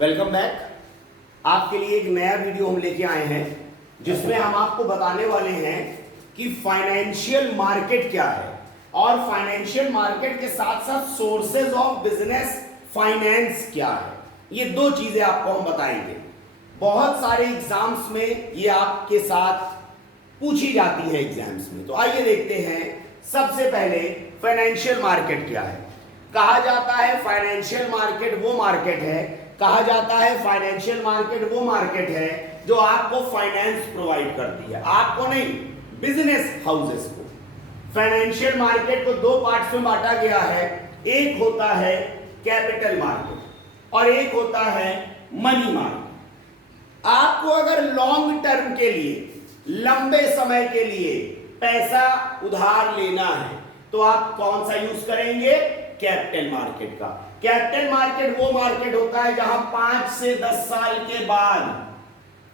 Welcome back. आपके लिए एक नया वीडियो हम लेके आए हैं जिसमें हम आपको बताने वाले हैं कि फाइनेंशियल मार्केट क्या है और फाइनेंशियल मार्केट के साथ साथ सोर्सेज ऑफ बिजनेस फाइनेंस क्या है। ये दो चीजें आपको हम बताएंगे। बहुत सारे एग्जाम्स में ये आपके साथ पूछी जाती है एग्जाम्स में। तो आइए देखते हैं। सबसे पहले फाइनेंशियल मार्केट क्या है। कहा जाता है फाइनेंशियल मार्केट वो मार्केट है, कहा जाता है फाइनेंशियल मार्केट वो मार्केट है जो आपको फाइनेंस प्रोवाइड करती है, आपको नहीं, बिजनेस हाउसेस को। फाइनेंशियल मार्केट को दो पार्ट्स में बांटा गया है। एक होता है कैपिटल मार्केट और एक होता है मनी मार्केट। आपको अगर लॉन्ग टर्म के लिए, लंबे समय के लिए पैसा उधार लेना है तो आप कौन सा यूज करेंगे? कैपिटल मार्केट का। कैपिटल मार्केट वो मार्केट होता है जहां 5 से 10 साल के बाद,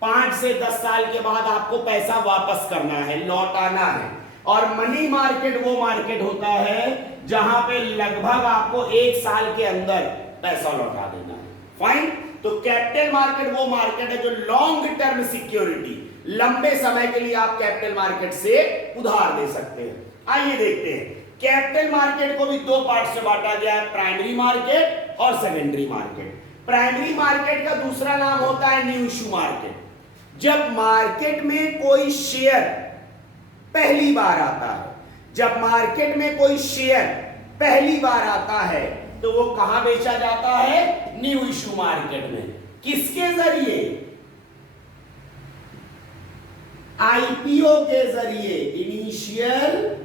5 से 10 साल के बाद आपको पैसा वापस करना है, लौटाना है। और मनी मार्केट वो मार्केट होता है जहां पे लगभग आपको 1 साल के अंदर पैसा लौटा देना है। फाइन। तो कैपिटल मार्केट वो मार्केट है जो लॉन्ग टर्म सिक्योरिटी, लंबे समय के लिए आप कैपिटल मार्केट से उधार दे सकते हैं। आइए देखते हैं। कैपिटल मार्केट को भी दो पार्ट से बांटा गया है, प्राइमरी मार्केट और सेकेंडरी मार्केट। प्राइमरी मार्केट का दूसरा नाम होता है न्यू इश्यू मार्केट। जब मार्केट में कोई शेयर पहली बार आता है, जब मार्केट में कोई शेयर पहली बार आता है तो वो कहां बेचा जाता है? न्यू इश्यू मार्केट में। किसके जरिए? आईपीओ के जरिए, इनिशियल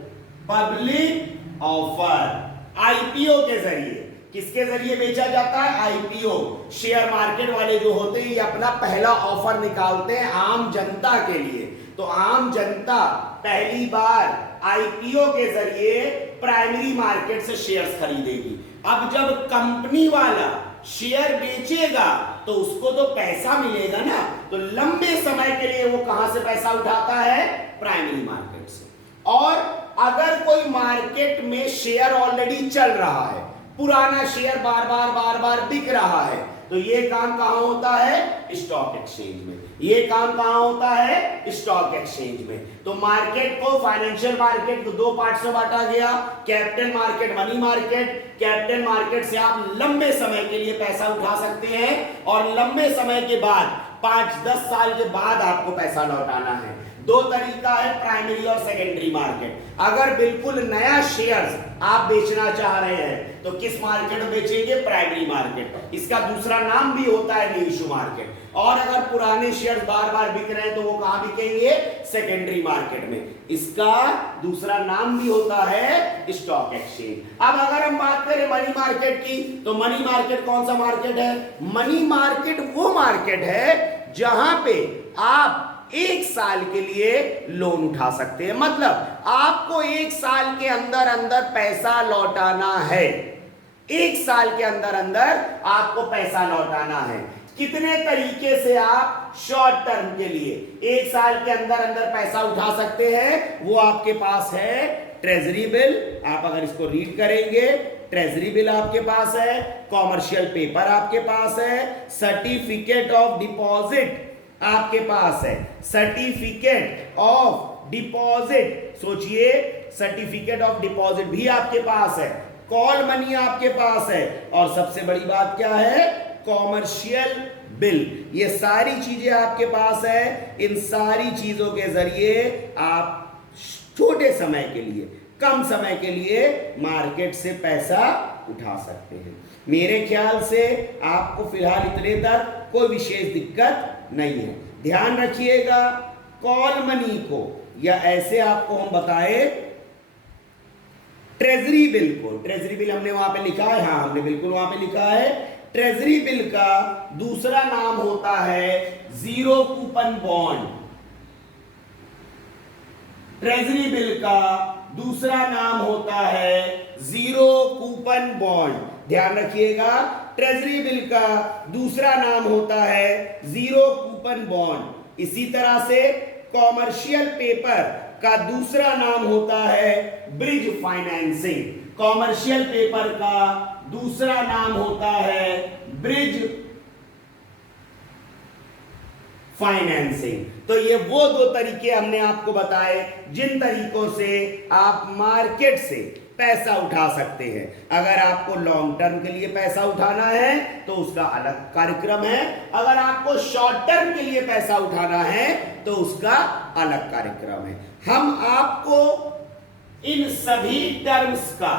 पब्लिक ऑफर। आईपीओ के जरिए। किसके जरिए बेचा जाता है? आईपीओ। शेयर मार्केट वाले जो होते हैं ये अपना पहला ऑफर निकालते हैं आम जनता के लिए। तो आम जनता पहली बार आईपीओ के जरिए प्राइमरी मार्केट से शेयर्स खरीदेगी। अब जब कंपनी वाला शेयर बेचेगा तो उसको तो पैसा मिलेगा ना, तो लंबे समय के लिए वो कहां से पैसा उठाता है? प्राइमरी मार्केट से। और अगर कोई मार्केट में शेयर ऑलरेडी चल रहा है, पुराना शेयर बार बार बिक रहा है, तो ये काम कहां होता है? स्टॉक एक्सचेंज में। ये काम कहां होता है? स्टॉक एक्सचेंज में। तो मार्केट को, फाइनेंशियल मार्केट को दो पार्ट से बांटा गया, capital market, money market. Capital market से आप लंबे समय के लिए पैसा उठा सकते हैं और लंबे समय के बाद 5-10 साल के बाद आपको पैसा लौटाना है। दो तरीका है, प्राइमरी और सेकेंडरी मार्केट। अगर बिल्कुल नया शेयर्स आप बेचना चाह रहे हैं तो किस मार्केट में बेचेंगे? Primary market. इसका दूसरा नाम भी होता है न्यू इश्यू मार्केट। और अगर पुराने शेयर्स बार बार बिक रहे हैं तो वो कहां बिकेंगे? सेकेंडरी मार्केट में। इसका दूसरा नाम भी होता है स्टॉक एक्सचेंज। अब अगर हम बात करें मनी मार्केट की, तो मनी मार्केट कौन सा मार्केट है? मनी मार्केट वो मार्केट है जहां पे आप 1 साल के लिए लोन उठा सकते हैं। मतलब आपको 1 साल के अंदर अंदर पैसा लौटाना है। 1 साल के अंदर अंदर आपको पैसा लौटाना है। कितने तरीके से आप शॉर्ट टर्म के लिए 1 साल के अंदर अंदर पैसा उठा सकते हैं? वो आपके पास है ट्रेजरी बिल। आप अगर इसको रीड करेंगे, ट्रेजरी बिल आपके पास है, कॉमर्शियल पेपर आपके पास है, सर्टिफिकेट ऑफ डिपॉजिट आपके पास है, सर्टिफिकेट ऑफ डिपॉजिट, सोचिए, सर्टिफिकेट ऑफ डिपॉजिट भी आपके पास है, कॉल मनी आपके पास है, और सबसे बड़ी बात क्या है? Commercial bill. ये सारी चीजें आपके पास है। इन सारी चीजों के जरिए आप छोटे समय के लिए, कम समय के लिए मार्केट से पैसा उठा सकते हैं। मेरे ख्याल से आपको फिलहाल इतने तक कोई विशेष दिक्कत नहीं है। ध्यान रखिएगा, कॉल मनी को, या ऐसे आपको हम बताए ट्रेजरी बिल को, ट्रेजरी बिल हमने वहां पे लिखा है, हाँ हमने बिल्कुल वहां पे लिखा है। ट्रेजरी बिल का दूसरा नाम होता है zero coupon bond. Treasury bill का दूसरा नाम होता है जीरो कूपन बॉन्ड। ध्यान रखिएगा, ट्रेजरी बिल का दूसरा नाम होता है जीरो कूपन बॉन्ड। इसी तरह से कॉमर्शियल पेपर का दूसरा नाम होता है ब्रिज फाइनेंसिंग। कॉमर्शियल पेपर का दूसरा नाम होता है ब्रिज फाइनेंसिंग। तो ये वो दो तरीके हमने आपको बताए जिन तरीकों से आप मार्केट से पैसा उठा सकते हैं। अगर आपको लॉन्ग टर्म के लिए पैसा उठाना है तो उसका अलग कार्यक्रम है, अगर आपको शॉर्ट टर्म के लिए पैसा उठाना है तो उसका अलग कार्यक्रम है। हम आपको इन सभी टर्म्स का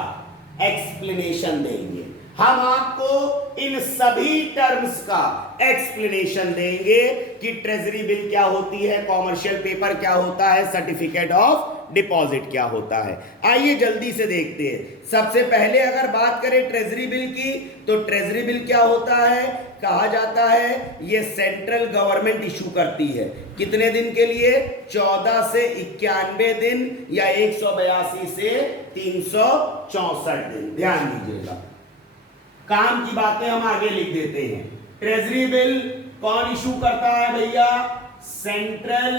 एक्सप्लेनेशन देंगे, हम आपको इन सभी टर्म्स का एक्सप्लेनेशन देंगे कि ट्रेजरी बिल क्या होती है, कॉमर्शियल पेपर क्या होता है, सर्टिफिकेट ऑफ डिपॉजिट क्या होता है। आइए जल्दी से देखते हैं। सबसे पहले अगर बात करें ट्रेजरी बिल की, तो ट्रेजरी बिल क्या होता है, कहा जाता है ये सेंट्रल गवर्नमेंट इशू करती है। कितने दिन के लिए? 14 से 91 दिन या 182 से 364 दिन। ध्यान दीजिएगा, काम की बातें हम आगे लिख देते हैं। ट्रेजरी बिल कौन इशू करता है भैया? Central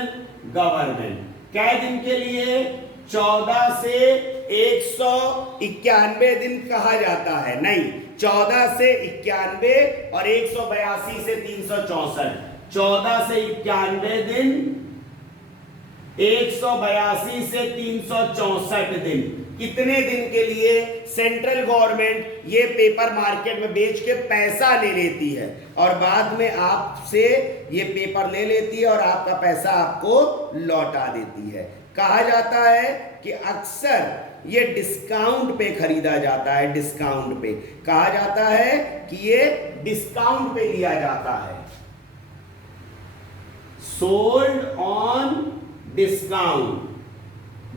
government. कै दिन के लिए? 14 से 191 दिन कहा जाता है, नहीं 14 से 91 और 182 से 364। 14 से 91 दिन, 182 से 364 दिन। कितने दिन के लिए सेंट्रल गवर्नमेंट ये पेपर मार्केट में बेच के पैसा ले लेती है और बाद में आपसे ये पेपर ले लेती है और आपका पैसा आपको लौटा देती है। कहा जाता है कि अक्सर ये डिस्काउंट पे खरीदा जाता है, डिस्काउंट पे कहा जाता है कि ये डिस्काउंट पे लिया जाता है, सोल्ड ऑन डिस्काउंट।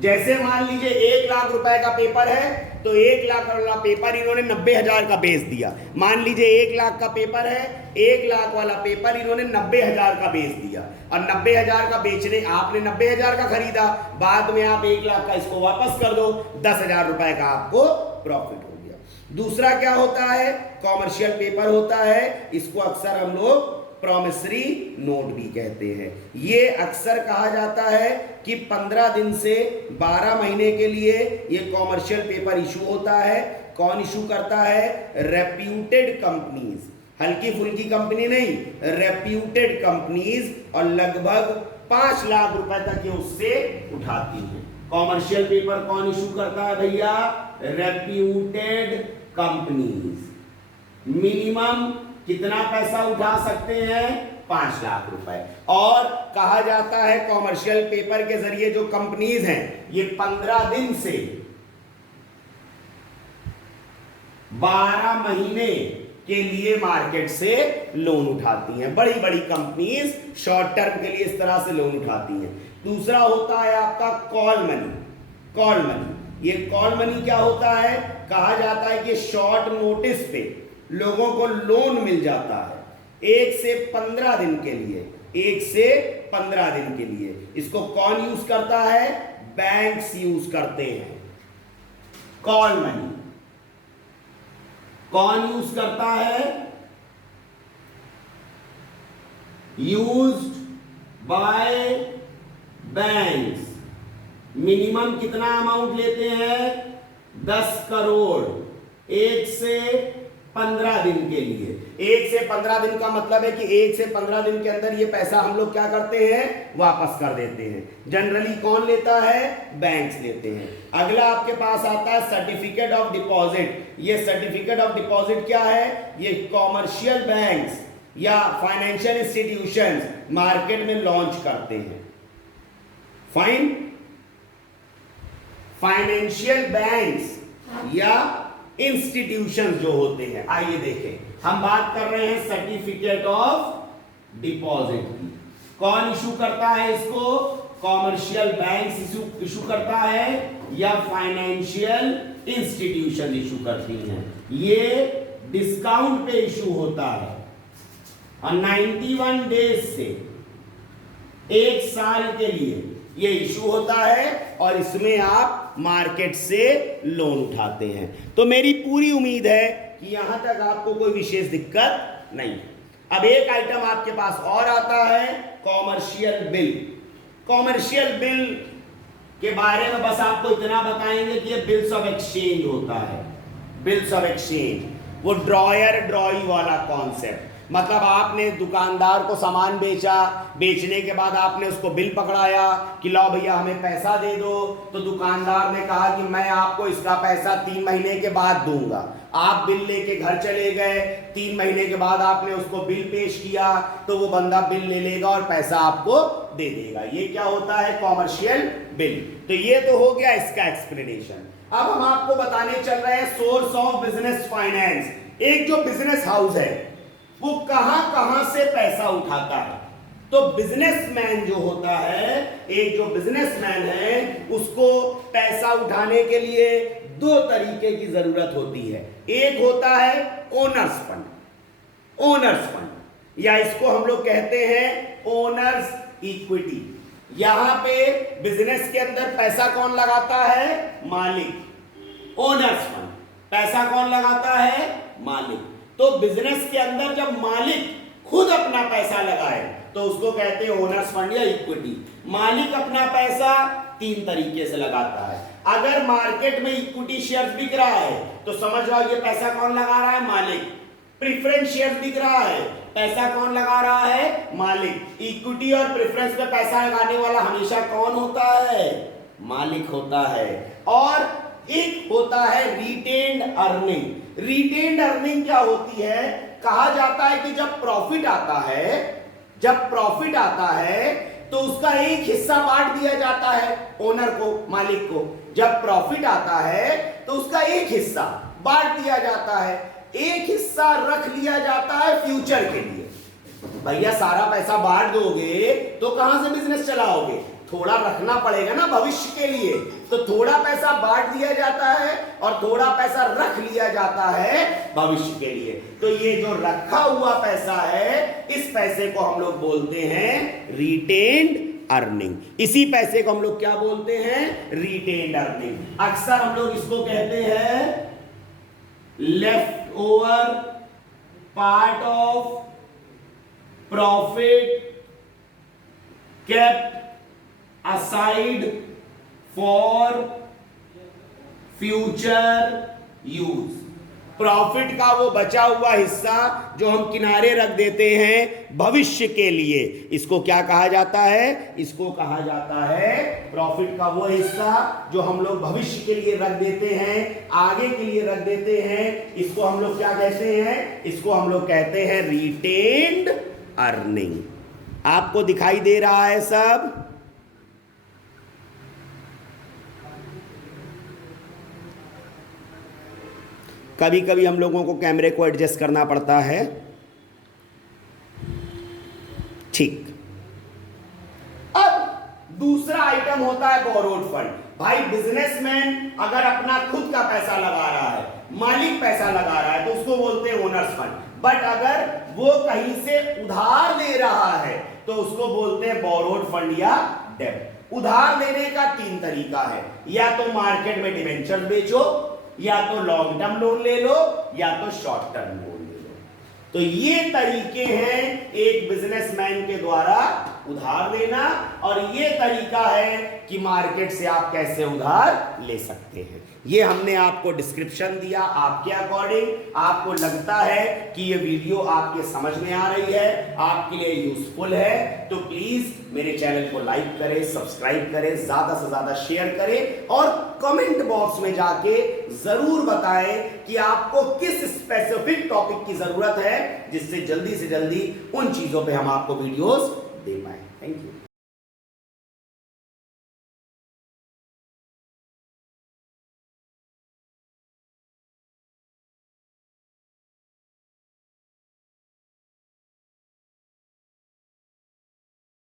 जैसे मान लीजिए 1 लाख रुपए का पेपर है तो 1 लाख वाला पेपर इन्होंने 90,000 का बेच दिया। मान लीजिए 1 लाख का पेपर है, 1 लाख वाला पेपर इन्होंने 90,000 का बेच दिया और 90,000 का बेचने, आपने 90,000 का खरीदा, बाद में आप 1 लाख का इसको वापस कर दो, 10,000 रुपए का आपको प्रॉफिट हो गया। दूसरा क्या होता है? कॉमर्शियल पेपर होता है, इसको अक्सर हम लोग प्रॉमिसरी नोट भी कहते हैं। ये अक्सर कहा जाता है कि 15 दिन से 12 महीने के लिए ये कॉमर्शियल पेपर इशू होता है। कौन इशू करता है? रेप्यूटेड कंपनीज, हल्की फुल्की कंपनी नहीं, रेप्यूटेड कंपनीज, और लगभग 5 लाख रुपए तक ये उससे उठाती हैं। कॉमर्शियल पेपर कौन इशू करता है भैया? Reputed companies. मिनिमम कितना पैसा उठा सकते हैं? 5 लाख रुपए। और कहा जाता है कॉमर्शियल पेपर के जरिए जो कंपनीज हैं ये 15 दिन से 12 महीने के लिए मार्केट से लोन उठाती हैं। बड़ी बड़ी कंपनीज शॉर्ट टर्म के लिए इस तरह से लोन उठाती हैं। दूसरा होता है आपका कॉल मनी। कॉल मनी, ये कॉल मनी क्या होता है? कहा जाता है कि शॉर्ट नोटिस पे लोगों को लोन मिल जाता है 1 से 15 दिन के लिए, 1 से 15 दिन के लिए। इसको कौन यूज करता है? बैंक्स यूज करते हैं। कॉल मनी कौन यूज करता है? Used by banks. मिनिमम कितना अमाउंट लेते हैं? 10 करोड़ 1 से 15 दिन के लिए। 1 से 15 दिन का मतलब है कि 1 से 15 दिन के अंदर ये पैसा हम लोग क्या करते हैं? वापस कर देते हैं। जनरली कौन लेता है? बैंक्स लेते हैं। अगला आपके पास आता है सर्टिफिकेट ऑफ डिपॉजिट। ये सर्टिफिकेट ऑफ डिपॉजिट क्या है? ये कॉमर्शियल बैंक्स या फाइनेंशियल इंस्टीट्यूशंस मार्केट में लॉन्च करते हैं। फाइन, फाइनेंशियल बैंक्स या इंस्टीट्यूशंस जो होते हैं। आइए देखें, हम बात कर रहे हैं सर्टिफिकेट ऑफ डिपॉजिट की। कौन इशू करता है इसको? कॉमर्शियल बैंक्स इशू करता है या फाइनेंशियल इंस्टीट्यूशन इशू करती हैं। ये डिस्काउंट पे इशू होता है और 91 डेज से 1 साल के लिए ये इशू होता है और इसमें आप मार्केट से लोन उठाते हैं। तो मेरी पूरी उम्मीद है कि यहां तक आपको कोई विशेष दिक्कत नहीं। अब एक आइटम आपके पास और आता है, कॉमर्शियल बिल। कॉमर्शियल बिल के बारे में बस आपको इतना बताएंगे कि ये बिल्स ऑफ एक्सचेंज होता है। बिल्स ऑफ एक्सचेंज, वो ड्रॉयर ड्रॉई वाला कॉन्सेप्ट। मतलब आपने दुकानदार को सामान बेचा, बेचने के बाद आपने उसको बिल पकड़ाया कि लो भैया हमें पैसा दे दो, तो दुकानदार ने कहा कि मैं आपको इसका पैसा 3 महीने के बाद दूंगा। आप बिल लेके घर चले गए, 3 महीने के बाद आपने उसको बिल पेश किया, तो वो बंदा बिल ले लेगा और पैसा आपको दे देगा। ये क्या होता है? Commercial bill. तो ये तो हो गया इसका एक्सप्लेनेशन। अब हम आपको बताने चल रहे हैं सोर्स ऑफ बिजनेस फाइनेंस। एक जो बिजनेस हाउस है वो कहां कहां से पैसा उठाता है। तो बिजनेसमैन जो होता है, एक जो बिजनेसमैन है, उसको पैसा उठाने के लिए 2 तरीके की जरूरत होती है। एक होता है ओनर्स फंड, ओनर्स फंड, या इसको हम लोग कहते हैं ओनर्स इक्विटी। यहां पे बिजनेस के अंदर पैसा कौन लगाता है? मालिक। ओनर्स फंड पैसा कौन लगाता है? मालिक। तो बिजनेस के अंदर जब मालिक खुद अपना पैसा लगाए तो उसको कहते हैं ओनर्स फंड या इक्विटी। मालिक अपना पैसा 3 तरीके से लगाता है। अगर मार्केट में इक्विटी शेयर्स बिक रहा है तो समझ लो ये पैसा कौन लगा रहा है? मालिक। प्रेफरेंस शेयर्स बिक रहा है, पैसा कौन लगा रहा है? मालिक। इक्विटी और प्रेफरेंस में पैसा लगाने वाला हमेशा कौन होता है? मालिक होता है। और एक होता है रिटेन्ड अर्निंग। रिटेन्ड अर्निंग क्या होती है? कहा जाता है कि जब प्रॉफिट आता है, जब प्रॉफिट आता है तो उसका एक हिस्सा बांट दिया जाता है ओनर को, मालिक को। जब प्रॉफिट आता है तो उसका एक हिस्सा बांट दिया जाता है, एक हिस्सा रख लिया जाता है फ्यूचर के लिए। भैया सारा पैसा बांट दोगे तो कहां से बिजनेस चलाओगे? थोड़ा रखना पड़ेगा ना भविष्य के लिए। तो थोड़ा पैसा बांट दिया जाता है और थोड़ा पैसा रख लिया जाता है भविष्य के लिए। तो ये जो रखा हुआ पैसा है, इस पैसे को हम लोग बोलते हैं रिटेन्ड अर्निंग। इसी पैसे को हम लोग क्या बोलते हैं? Retained earning. अक्सर हम लोग इसको कहते हैं left over part of profit kept aside for future use। Profit का वो बचा हुआ हिस्सा जो हम किनारे रख देते हैं भविष्य के लिए, इसको क्या कहा जाता है? इसको कहा जाता है प्रॉफिट का वो हिस्सा जो हम लोग भविष्य के लिए रख देते हैं, आगे के लिए रख देते हैं। इसको हम लोग क्या कहते हैं? इसको हम लोग कहते हैं रिटेन्ड अर्निंग। आपको दिखाई दे रहा है सब? कभी कभी हम लोगों को कैमरे को एडजस्ट करना पड़ता है। ठीक। अब दूसरा आइटम होता है बोरोड फंड। भाई बिजनेसमैन अगर अपना खुद का पैसा लगा रहा है, मालिक पैसा लगा रहा है, तो उसको बोलते हैं ओनर्स फंड। बट अगर वो कहीं से उधार ले रहा है तो उसको बोलते हैं बोरोड फंड या डेब्ट। उधार लेने का 3 तरीका है, या तो मार्केट में डिबेंचर बेचो, या तो लॉन्ग टर्म लोन ले लो, या तो शॉर्ट टर्म लोन ले लो। तो ये तरीके हैं एक बिजनेसमैन के द्वारा उधार लेना, और ये तरीका है कि मार्केट से आप कैसे उधार ले सकते हैं। ये हमने आपको डिस्क्रिप्शन दिया आपके अकॉर्डिंग। आपको लगता है कि ये वीडियो आपके समझ में आ रही है, आपके लिए यूजफुल है, तो प्लीज मेरे चैनल को लाइक करें, सब्सक्राइब करें, ज्यादा से ज्यादा शेयर करें, और कमेंट बॉक्स में जाके जरूर बताएं कि आपको किस स्पेसिफिक टॉपिक की जरूरत है, जिससे जल्दी से जल्दी उन चीजों पे हम आपको वीडियोस दे पाए। Thank you.